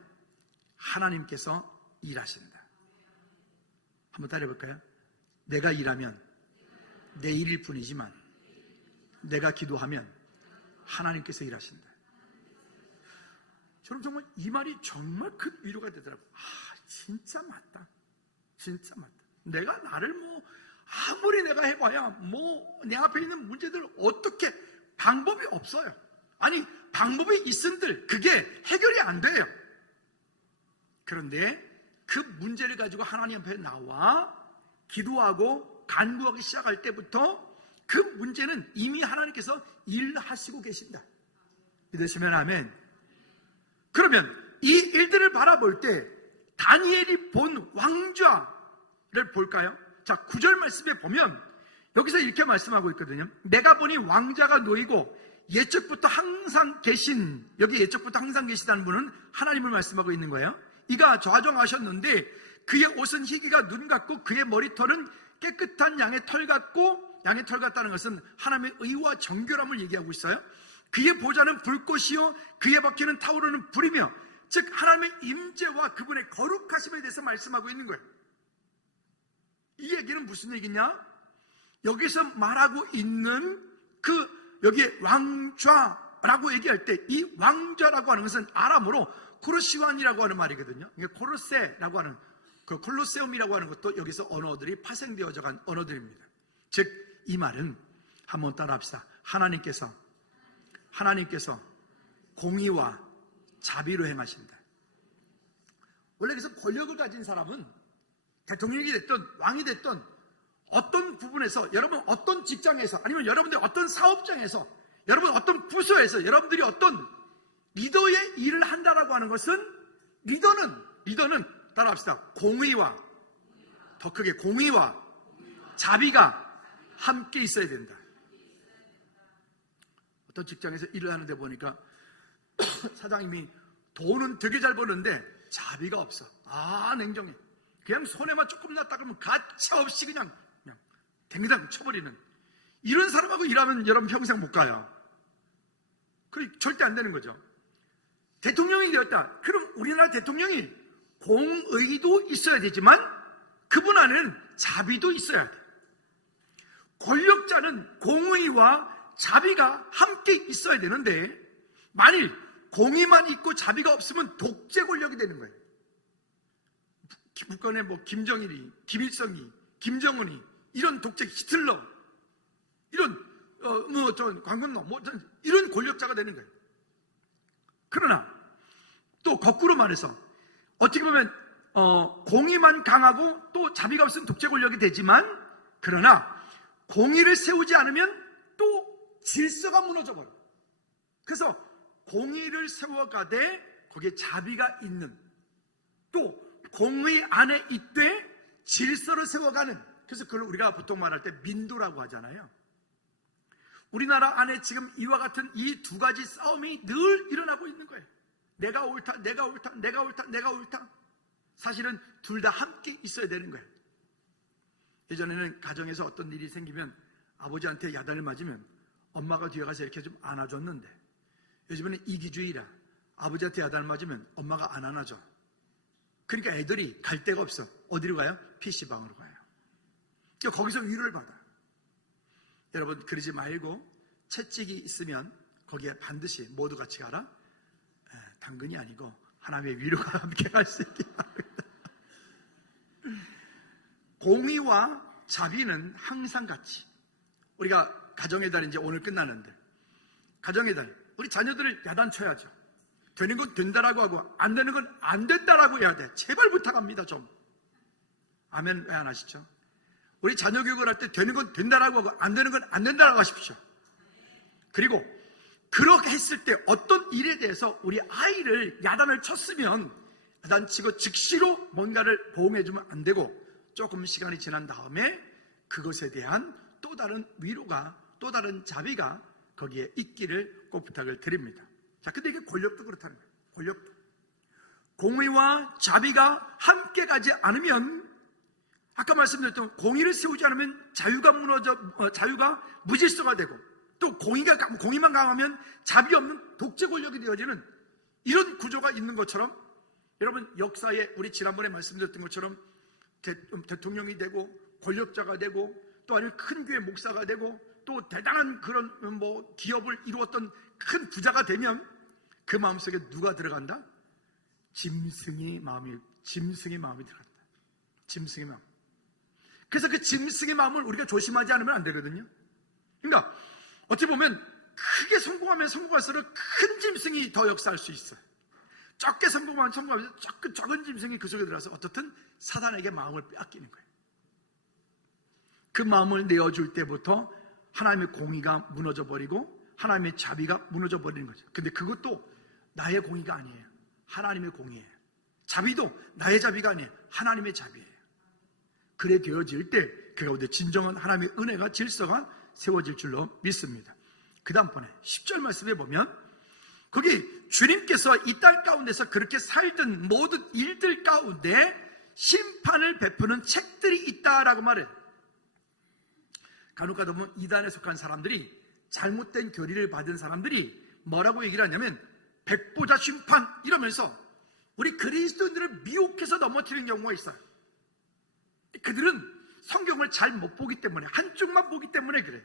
하나님께서 일하신다. 한번 따라해볼까요? 내가 일하면 내 일일 뿐이지만 내가 기도하면 하나님께서 일하신다. 저는 정말 이 말이 정말 큰 위로가 되더라고요. 진짜 맞다. 진짜 맞다. 내가 나를 아무리 내가 해봐야 내 앞에 있는 문제들을 어떻게 방법이 없어요. 아니, 방법이 있은들 그게 해결이 안 돼요. 그런데 그 문제를 가지고 하나님 앞에 나와 기도하고 간구하기 시작할 때부터 그 문제는 이미 하나님께서 일하시고 계신다. 믿으시면 아멘. 그러면 이 일들을 바라볼 때 다니엘이 본 왕좌를 볼까요? 자, 9절 말씀에 보면 여기서 이렇게 말씀하고 있거든요. 내가 보니 왕자가 놓이고 예적부터 항상 계신, 여기 예적부터 항상 계시다는 분은 하나님을 말씀하고 있는 거예요. 이가 좌정하셨는데 그의 옷은 희귀가 눈 같고 그의 머리털은 깨끗한 양의 털 같고, 양의 털 같다는 것은 하나님의 의와 정결함을 얘기하고 있어요. 그의 보좌는 불꽃이요 그의 바퀴는 타오르는 불이며, 즉 하나님의 임재와 그분의 거룩하심에 대해서 말씀하고 있는 거예요. 이 얘기는 무슨 얘기냐? 여기서 말하고 있는 여기에 왕좌라고 얘기할 때 이 왕좌라고 하는 것은 아람어로 코르시완이라고 하는 말이거든요. 이게 코르세라고 하는 그 콜로세움이라고 하는 것도 여기서 언어들이 파생되어져 간 언어들입니다. 즉 이 말은 한번 따라합시다. 하나님께서 공의와 자비로 행하신다. 원래 그래서 권력을 가진 사람은 대통령이 됐든 왕이 됐든 어떤 부분에서, 여러분 어떤 직장에서, 아니면 여러분들 어떤 사업장에서, 여러분 어떤 부서에서 여러분들이 어떤 리더의 일을 한다라고 하는 것은 리더는 따라합시다. 공의와, 더 크게 공의와 자비가 함께 있어야 된다. 어떤 직장에서 일을 하는데 보니까 사장님이 돈은 되게 잘 버는데 자비가 없어. 냉정해. 그냥 손해만 조금 났다 그러면 가차없이 그냥 댕당 쳐버리는 이런 사람하고 일하면 여러분 평생 못 가요. 그게 절대 안 되는 거죠. 대통령이 되었다. 그럼 우리나라 대통령이 공의도 있어야 되지만 그분 안에는 자비도 있어야 돼. 권력자는 공의와 자비가 함께 있어야 되는데 만일 공의만 있고 자비가 없으면 독재 권력이 되는 거예요. 북한의 김정일이, 김일성이, 김정은이 이런 독재, 히틀러 이런 광군놈 이런 권력자가 되는 거예요. 그러나 또 거꾸로 말해서 어떻게 보면 공의만 강하고 또 자비가 없으면 독재 권력이 되지만, 그러나 공의를 세우지 않으면 또 질서가 무너져 버려요. 그래서 공의를 세워가되 거기에 자비가 있는, 또 공의 안에 있되 질서를 세워가는, 그래서 그걸 우리가 보통 말할 때 민도라고 하잖아요. 우리나라 안에 지금 이와 같은 이 두 가지 싸움이 늘 일어나고 있는 거예요. 내가 옳다, 내가 옳다, 내가 옳다, 내가 옳다. 사실은 둘 다 함께 있어야 되는 거예요. 예전에는 가정에서 어떤 일이 생기면 아버지한테 야단을 맞으면 엄마가 뒤에 가서 이렇게 좀 안아줬는데, 요즘에는 이기주의라 아버지한테 야단을 맞으면 엄마가 안 안아줘. 그러니까 애들이 갈 데가 없어. 어디로 가요? PC방으로 가요. 그러니까 거기서 위로를 받아. 여러분 그러지 말고 채찍이 있으면 거기에 반드시 모두 같이 가라. 당근이 아니고 하나님의 위로가 함께 갈 수 있게 합니다. 공의와 자비는 항상 같이, 우리가 가정의 달 이제 오늘 끝나는데 가정의 달 우리 자녀들을 야단쳐야죠. 되는 건 된다라고 하고 안 되는 건 안 된다라고 해야 돼. 제발 부탁합니다 좀. 아멘. 왜 안 하시죠? 우리 자녀 교육을 할 때 되는 건 된다라고 하고 안 되는 건 안 된다라고 하십시오. 그리고 그렇게 했을 때 어떤 일에 대해서 우리 아이를 야단을 쳤으면 야단치고 즉시로 뭔가를 보응해주면 안 되고 조금 시간이 지난 다음에 그것에 대한 또 다른 위로가, 또 다른 자비가 거기에 있기를 꼭 부탁을 드립니다. 자, 근데 이게 권력도 그렇다는 거예요. 권력도. 공의와 자비가 함께 가지 않으면, 아까 말씀드렸던 공의를 세우지 않으면 자유가 자유가 무질서가 되고, 또 공의만 강하면 자비 없는 독재 권력이 되어지는 이런 구조가 있는 것처럼, 여러분 역사에 우리 지난번에 말씀드렸던 것처럼 대통령이 되고 권력자가 되고 또 아니면 큰 교회 목사가 되고 또 대단한 그런 기업을 이루었던 큰 부자가 되면 그 마음속에 누가 들어간다? 짐승의 마음이 들어간다. 짐승의 마음. 그래서 그 짐승의 마음을 우리가 조심하지 않으면 안 되거든요. 그러니까 어찌 보면 크게 성공하면 성공할수록 큰 짐승이 더 역사할 수 있어요. 적게 성공하면 적은 짐승이 그 속에 들어가서 어떻든 사단에게 마음을 빼앗기는 거예요. 그 마음을 내어줄 때부터 하나님의 공의가 무너져 버리고 하나님의 자비가 무너져 버리는 거죠. 근데 그것도 나의 공의가 아니에요. 하나님의 공의예요. 자비도 나의 자비가 아니에요. 하나님의 자비예요. 그래 되어질 때 그 가운데 진정한 하나님의 은혜가 질서가 세워질 줄로 믿습니다. 그 다음번에 10절 말씀에 보면 거기 주님께서 이 땅 가운데서 그렇게 살던 모든 일들 가운데 심판을 베푸는 책들이 있다라고 말해요. 간혹가다 보면 이단에 속한 사람들이, 잘못된 교리를 받은 사람들이 뭐라고 얘기를 하냐면 백보자 심판 이러면서 우리 그리스도인들을 미혹해서 넘어뜨리는 경우가 있어요. 그들은 성경을 잘 못 보기 때문에, 한쪽만 보기 때문에 그래요.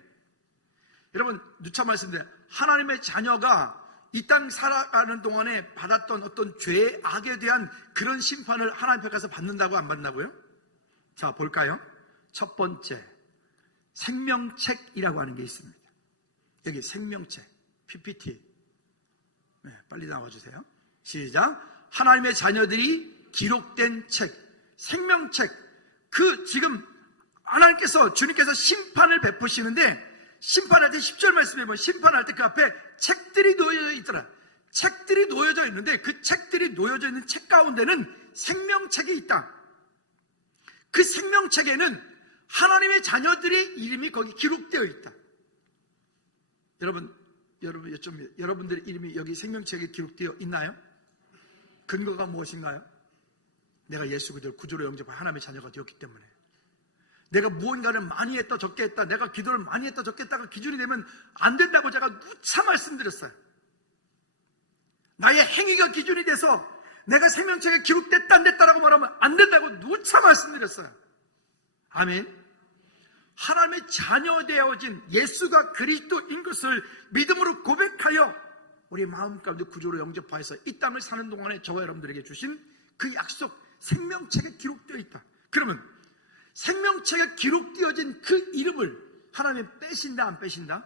여러분, 누차 말씀드려요. 하나님의 자녀가 이 땅 살아가는 동안에 받았던 어떤 죄의 악에 대한 그런 심판을 하나님 앞에 가서 받는다고 안 받는다고요? 자, 볼까요? 첫 번째, 생명책이라고 하는 게 있습니다. 여기 생명책, PPT. 네, 빨리 나와주세요. 시작. 하나님의 자녀들이 기록된 책, 생명책. 그 지금 하나님께서, 주님께서 심판을 베푸시는데, 심판할 때 10절 말씀에 보면 심판할 때 그 앞에 책들이 놓여져 있더라. 책들이 놓여져 있는데 그 책들이 놓여져 있는 책 가운데는 생명책이 있다. 그 생명책에는 하나님의 자녀들의 이름이 거기 기록되어 있다. 여러분들의 이름이 여기 생명책에 기록되어 있나요? 근거가 무엇인가요? 내가 예수 그리스도를 구주로 영접한 하나님의 자녀가 되었기 때문에. 내가 무언가를 많이 했다 적게 했다, 내가 기도를 많이 했다 적게 했다가 기준이 되면 안 된다고 제가 누차 말씀드렸어요. 나의 행위가 기준이 돼서 내가 생명책에 기록됐다 안 됐다라고 말하면 안 된다고 누차 말씀드렸어요. 아멘. 하나님의 자녀 되어진 예수가 그리스도인 것을 믿음으로 고백하여 우리 마음 가운데 구조로 영접하여서 이 땅을 사는 동안에 저와 여러분들에게 주신 그 약속, 생명책에 기록되어 있다. 그러면 생명책에 기록되어진 그 이름을 하나님 빼신다 안 빼신다?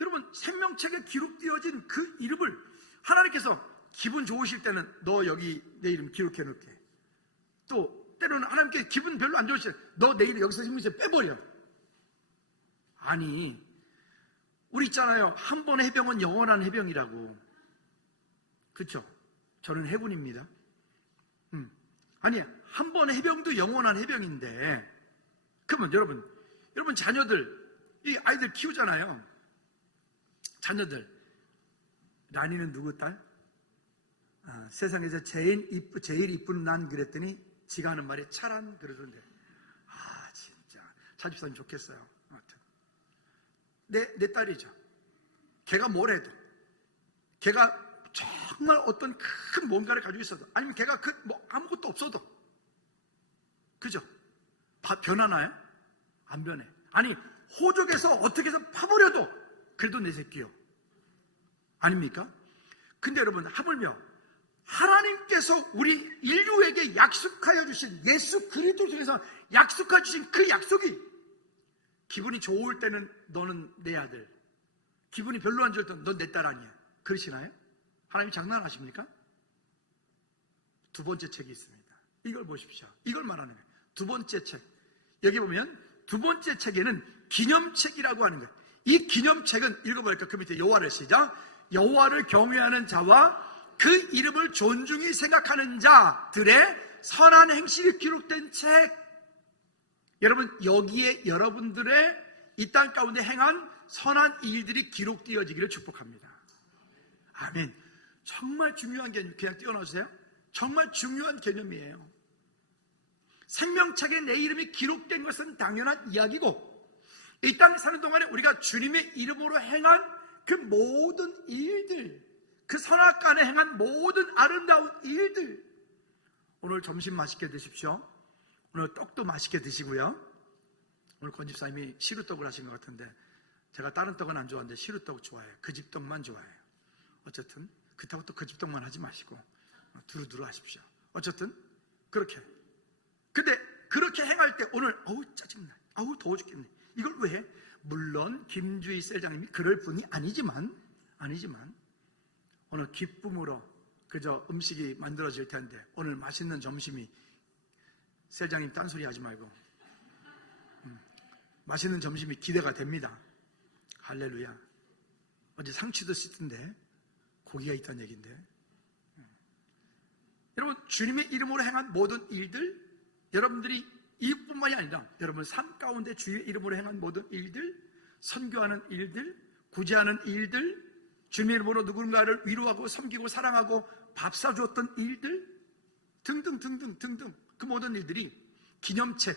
여러분, 생명책에 기록되어진 그 이름을 하나님께서 기분 좋으실 때는 너 여기 내 이름 기록해 놓을게. 또 때로는 하나님께 기분 별로 안 좋으실 때 너 내 이름 여기서 생명책 빼버려. 아니, 우리 있잖아요. 한 번의 해병은 영원한 해병이라고. 그렇죠? 저는 해군입니다. 아니, 한 번의 해병도 영원한 해병인데, 그러면 여러분 자녀들, 이 아이들 키우잖아요. 자녀들, 라니는 누구 딸? 세상에서 제일 이쁜 난 그랬더니 지가 하는 말이 차란 그러던데, 진짜 차집사님 좋겠어요. 아무튼 내 딸이죠. 걔가 뭘 해도, 걔가 정말 어떤 큰 뭔가를 가지고 있어도, 아니면 걔가 아무것도 없어도, 그죠? 변하나요? 안 변해. 아니, 호적에서 어떻게 해서 파버려도 그래도 내 새끼요. 아닙니까? 근데 여러분, 하물며 하나님께서 우리 인류에게 약속하여 주신, 예수 그리스도 중에서 약속하여 주신 그 약속이, 기분이 좋을 때는 너는 내 아들, 기분이 별로 안 좋을 때는 넌 내 딸 아니야. 그러시나요? 하나님 장난하십니까? 두 번째 책이 있습니다. 이걸 보십시오. 이걸 말하는 거예요. 두 번째 책. 여기 보면 두 번째 책에는 기념책이라고 하는 거예요. 이 기념책은 읽어볼까요? 그 밑에 여호와를 시작. 여호와를 경외하는 자와 그 이름을 존중히 생각하는 자들의 선한 행실이 기록된 책. 여러분, 여기에 여러분들의 이 땅 가운데 행한 선한 일들이 기록되어지기를 축복합니다. 아멘. 정말 중요한 개념, 그냥 띄워놔주세요. 정말 중요한 개념이에요. 생명책에 내 이름이 기록된 것은 당연한 이야기고, 이 땅에 사는 동안에 우리가 주님의 이름으로 행한 그 모든 일들, 그 선악간에 행한 모든 아름다운 일들, 오늘 점심 맛있게 드십시오. 오늘 떡도 맛있게 드시고요. 오늘 권 집사님이 시루떡을 하신 것 같은데, 제가 다른 떡은 안 좋아하는데 시루떡 좋아해요. 그 집 떡만 좋아해요. 어쨌든 그렇다고 또 그 집 떡만 하지 마시고 두루두루 하십시오. 어쨌든 그렇게. 근데 그렇게 행할 때 오늘 짜증나, 더워 죽겠네. 이걸 왜 해? 물론 김주희 셀장님이 그럴 분이 아니지만 오늘 기쁨으로 그저 음식이 만들어질 텐데 오늘 맛있는 점심이, 셀장님 딴소리 하지 말고 맛있는 점심이 기대가 됩니다. 할렐루야. 어제 상추도 씻던데 고기가 있다는 얘기인데, 여러분 주님의 이름으로 행한 모든 일들, 여러분들이 이뿐만이 아니라 여러분 삶 가운데 주의 이름으로 행한 모든 일들, 선교하는 일들, 구제하는 일들, 주님의 이름으로 누군가를 위로하고 섬기고 사랑하고 밥 사주었던 일들 등등 그 모든 일들이 기념책,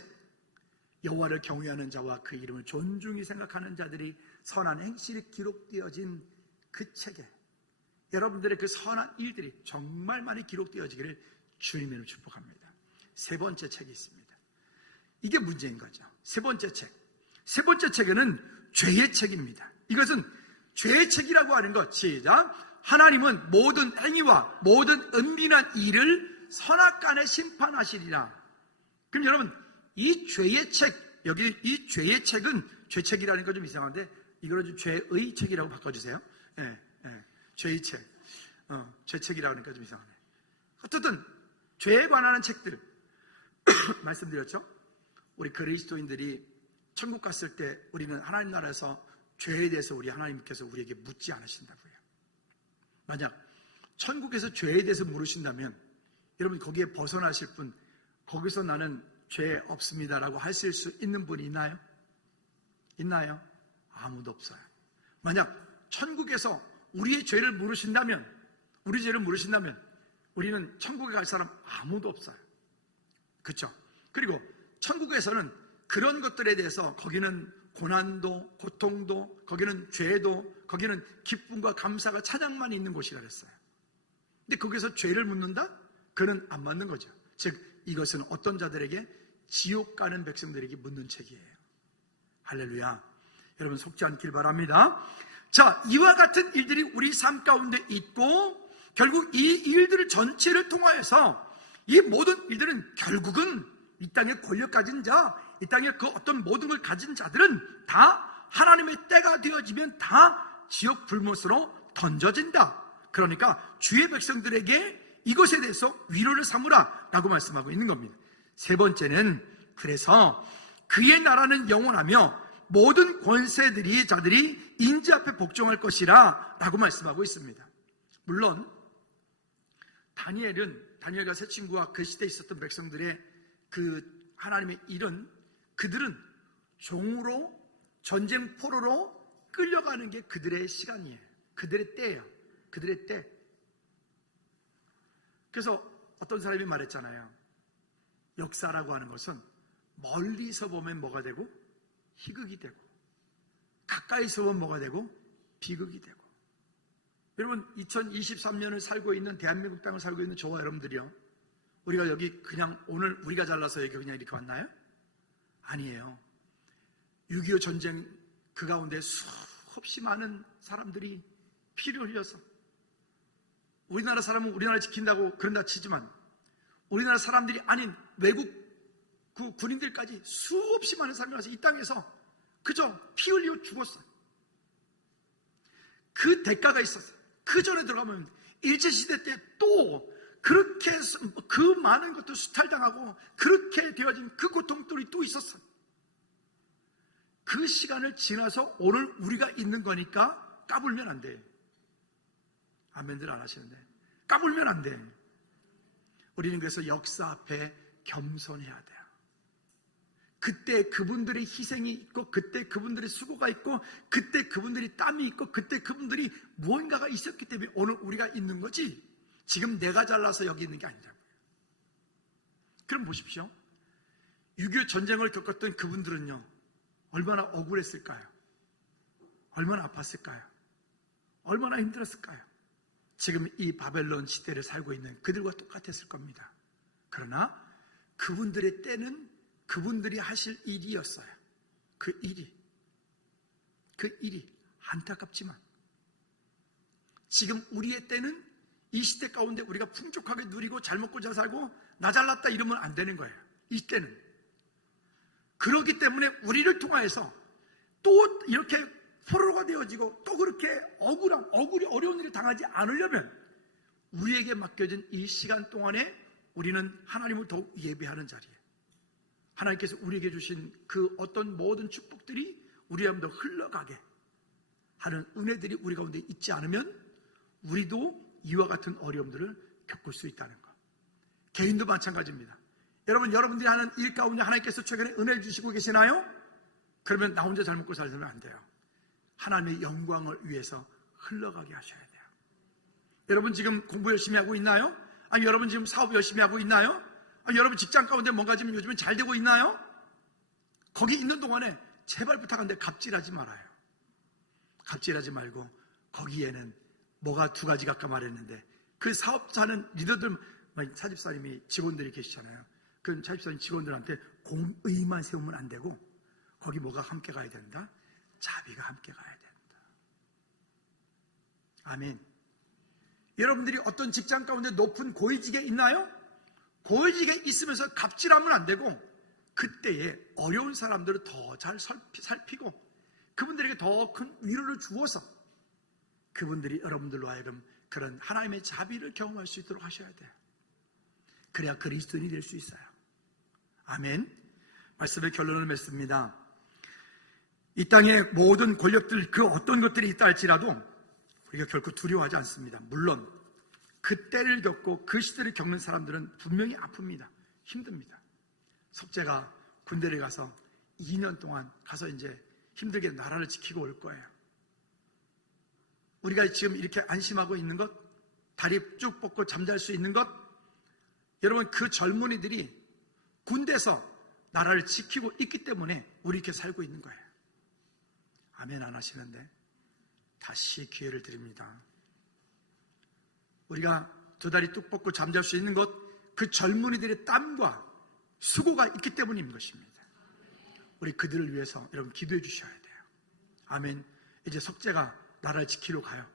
여호와를 경외하는 자와 그 이름을 존중히 생각하는 자들이 선한 행실이 기록되어진 그 책에 여러분들의 그 선한 일들이 정말 많이 기록되어지기를 주님의 이름으로 축복합니다. 세 번째 책이 있습니다. 이게 문제인 거죠. 세 번째 책에는 죄의 책입니다. 이것은 죄의 책이라고 하는 것, 시작. 하나님은 모든 행위와 모든 은밀한 일을 선악간에 심판하시리라. 그럼 여러분, 이 죄의 책, 여기 이 죄의 책은, 죄책이라는 거 좀 이상한데 이거를 좀 죄의 책이라고 바꿔주세요. 죄의 책, 죄책이라고 하니까 좀 이상하네. 어쨌든 죄에 관한 책들 말씀드렸죠. 우리 그리스도인들이 천국 갔을 때 우리는 하나님 나라에서 죄에 대해서 우리 하나님께서 우리에게 묻지 않으신다고요. 만약 천국에서 죄에 대해서 물으신다면 여러분 거기에 벗어나실 분, 거기서 나는 죄 없습니다라고 하실 수 있는 분이 있나요? 있나요? 아무도 없어요. 만약 천국에서 우리의 죄를 물으신다면, 우리 죄를 물으신다면 우리는 천국에 갈 사람 아무도 없어요. 그렇죠? 그리고 천국에서는 그런 것들에 대해서 거기는 고난도, 고통도, 거기는 죄도, 거기는 기쁨과 감사가 찬양만 있는 곳이라 그랬어요. 근데 거기서 죄를 묻는다? 그는 안 맞는 거죠. 즉 이것은 어떤 자들에게, 지옥 가는 백성들에게 묻는 책이에요. 할렐루야. 여러분 속지 않길 바랍니다. 자, 이와 같은 일들이 우리 삶 가운데 있고 결국 이 일들을 전체를 통하여서 이 모든 일들은 결국은 이 땅에 권력 가진 자, 이 땅에 그 어떤 모든 걸 가진 자들은 다 하나님의 때가 되어지면 다 지옥 불못으로 던져진다. 그러니까 주의 백성들에게 이것에 대해서 위로를 삼으라 라고 말씀하고 있는 겁니다. 세 번째는, 그래서 그의 나라는 영원하며 모든 권세들이 자들이 인지 앞에 복종할 것이라 라고 말씀하고 있습니다. 물론 다니엘과 세 친구와 그 시대에 있었던 백성들의 그 하나님의 일은, 그들은 종으로 전쟁 포로로 끌려가는 게 그들의 시간이에요. 그들의 때예요. 그들의 때. 그래서 어떤 사람이 말했잖아요. 역사라고 하는 것은 멀리서 보면 뭐가 되고 희극이 되고, 가까이서 보면 뭐가 되고 비극이 되고. 여러분 2023년을 살고 있는, 대한민국 땅을 살고 있는 저와 여러분들이요, 우리가 여기 그냥 오늘 우리가 잘나서 여기 그냥 이렇게 왔나요? 아니에요. 6.25 전쟁 그 가운데 수없이 많은 사람들이 피를 흘려서, 우리나라 사람은 우리나라 지킨다고 그런다 치지만 우리나라 사람들이 아닌 외국 그 군인들까지 수없이 많은 사람이 와서 이 땅에서 그저 피 흘리고 죽었어요. 그 대가가 있었어요. 그 전에 들어가면 일제시대 때 또 그렇게 그 많은 것도 수탈당하고 그렇게 되어진 그 고통들이 또 있었어요. 그 시간을 지나서 오늘 우리가 있는 거니까 까불면 안 돼. 아멘들 안 하시는데 까불면 안 돼. 우리는 그래서 역사 앞에 겸손해야 돼요. 그때 그분들의 희생이 있고, 그때 그분들의 수고가 있고, 그때 그분들이 땀이 있고, 그때 그분들이 무언가가 있었기 때문에 오늘 우리가 있는 거지, 지금 내가 잘나서 여기 있는 게 아니라고요. 그럼 보십시오. 6.25 전쟁을 겪었던 그분들은요, 얼마나 억울했을까요? 얼마나 아팠을까요? 얼마나 힘들었을까요? 지금 이 바벨론 시대를 살고 있는 그들과 똑같았을 겁니다. 그러나 그분들의 때는 그분들이 하실 일이었어요. 그 일이 안타깝지만 지금 우리의 때는 이 시대 가운데 우리가 풍족하게 누리고 잘 먹고 잘 살고 나 잘났다 이러면 안 되는 거예요. 이 때는. 그렇기 때문에 우리를 통하여서 또 이렇게 포로가 되어지고 또 그렇게 어려운 일을 당하지 않으려면 우리에게 맡겨진 이 시간 동안에 우리는 하나님을 더욱 예배하는 자리에 하나님께서 우리에게 주신 그 어떤 모든 축복들이 우리 가운데 흘러가게 하는 은혜들이 우리 가운데 있지 않으면 우리도 이와 같은 어려움들을 겪을 수 있다는 것. 개인도 마찬가지입니다. 여러분들이 하는 일 가운데 하나님께서 최근에 은혜를 주시고 계시나요? 그러면 나 혼자 잘 먹고 살면 안 돼요. 하나님의 영광을 위해서 흘러가게 하셔야 돼요. 여러분 지금 공부 열심히 하고 있나요? 아니 여러분 지금 사업 열심히 하고 있나요? 아니 여러분 직장 가운데 뭔가 지금 요즘은 잘 되고 있나요? 거기 있는 동안에 제발 부탁한데 갑질하지 말아요. 갑질하지 말고 거기에는 뭐가 두 가지가 아까 말했는데 그 사업자는 리더들 사집사님이 직원들이 계시잖아요. 그 사집사님 직원들한테 공의만 세우면 안 되고 거기 뭐가 함께 가야 된다? 자비가 함께 가야 된다. 아멘. 여러분들이 어떤 직장 가운데 높은 고위직에 있나요? 고위직에 있으면서 갑질하면 안 되고 그때에 어려운 사람들을 더 잘 살피고 그분들에게 더 큰 위로를 주어서 그분들이 여러분들로 하여금 그런 하나님의 자비를 경험할 수 있도록 하셔야 돼요. 그래야 그리스도인이 될 수 있어요. 아멘. 말씀의 결론을 맺습니다. 이 땅의 모든 권력들 그 어떤 것들이 있다 할지라도 우리가 결코 두려워하지 않습니다. 물론 그 때를 겪고 그 시대를 겪는 사람들은 분명히 아픕니다. 힘듭니다. 석재가 군대를 가서 2년 동안 가서 이제 힘들게 나라를 지키고 올 거예요. 우리가 지금 이렇게 안심하고 있는 것, 다리 쭉 뻗고 잠잘 수 있는 것, 여러분 그 젊은이들이 군대에서 나라를 지키고 있기 때문에 우리 이렇게 살고 있는 거예요. 아멘 안 하시는데 다시 기회를 드립니다. 우리가 두 다리 뚝 뻗고 잠잘 수 있는 것, 그 젊은이들의 땀과 수고가 있기 때문인 것입니다. 우리 그들을 위해서 여러분 기도해 주셔야 돼요. 아멘. 이제 석재가 나라를 지키러 가요.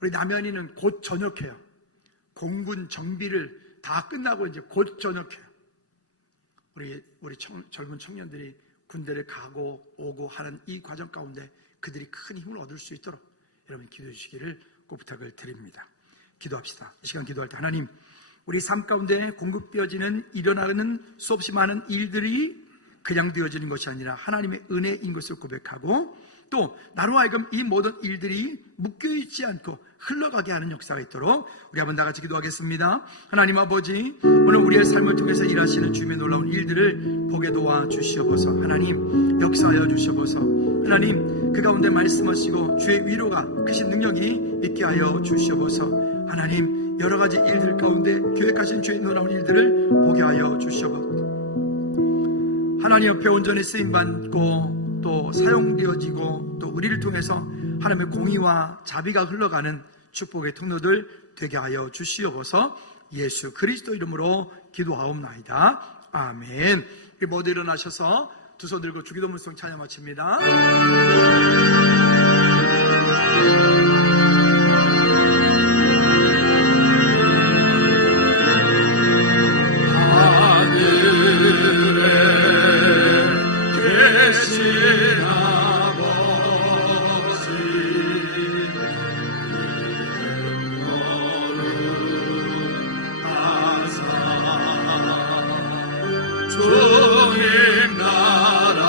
우리 남현이는 곧 전역해요. 공군 정비를 다 끝나고 이제 곧 전역해요. 우리 젊은 청년들이 군대를 가고 오고 하는 이 과정 가운데 그들이 큰 힘을 얻을 수 있도록 여러분 기도해 주시기를 꼭 부탁을 드립니다. 기도합시다. 이 시간 기도할 때 하나님, 우리 삶 가운데 공급되어지는 일어나는 수없이 많은 일들이 그냥 되어지는 것이 아니라 하나님의 은혜인 것을 고백하고 또 나로 하여금 이 모든 일들이 묶여있지 않고 흘러가게 하는 역사가 있도록 우리 한번 다 같이 기도하겠습니다. 하나님 아버지, 오늘 우리의 삶을 통해서 일하시는 주님의 놀라운 일들을 보게 도와 주시옵소서. 하나님 역사하여 주시옵소서. 하나님 그 가운데 말씀하시고 주의 위로가 크신 능력이 있게 하여 주시옵소서. 하나님 여러 가지 일들 가운데 계획하신 주의 놀라운 일들을 보게 하여 주시옵소서. 하나님 옆에 온전히 쓰임받고 또 사용되어지고 또 우리를 통해서 하나님의 공의와 자비가 흘러가는 축복의 통로들 되게 하여 주시옵소서. 예수 그리스도 이름으로 기도하옵나이다. 아멘. 모두 일어나셔서 두 손 들고 주기도문송 찬양 마칩니다. 주님 나라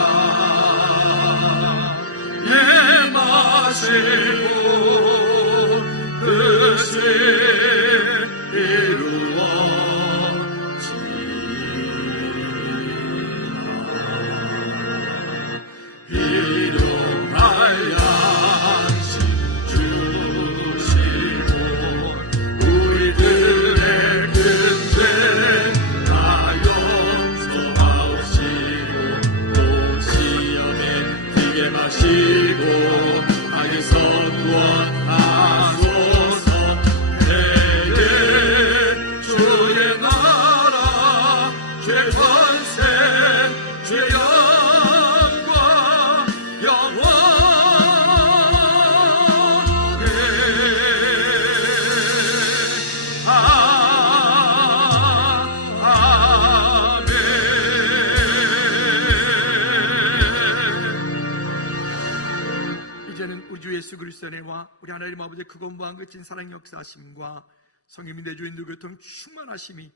주 예수 그리스도의 은혜와 우리 하나님 아버지의 크고 무한 끝인 사랑 역사하심과 성령님 내 주인 교통 충만하심이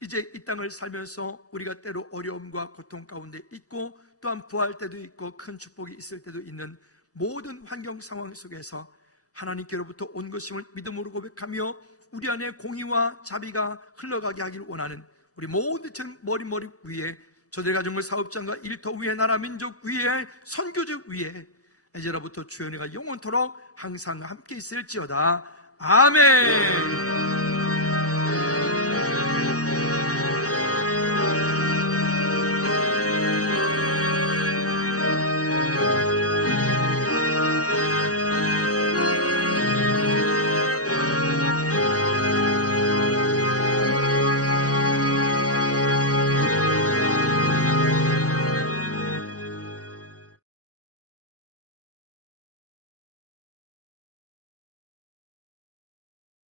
이제 이 땅을 살면서 우리가 때로 어려움과 고통 가운데 있고 또한 부할 때도 있고 큰 축복이 있을 때도 있는 모든 환경 상황 속에서 하나님께로부터 온 것임을 믿음으로 고백하며 우리 안에 공의와 자비가 흘러가게 하기를 원하는 우리 모든 머리 위에 저들의 가정을 사업장과 일터 위에 나라 민족 위에 선교적 위에 이제로부터 주의 은혜가 영원토록 항상 함께 있을지어다. 아멘.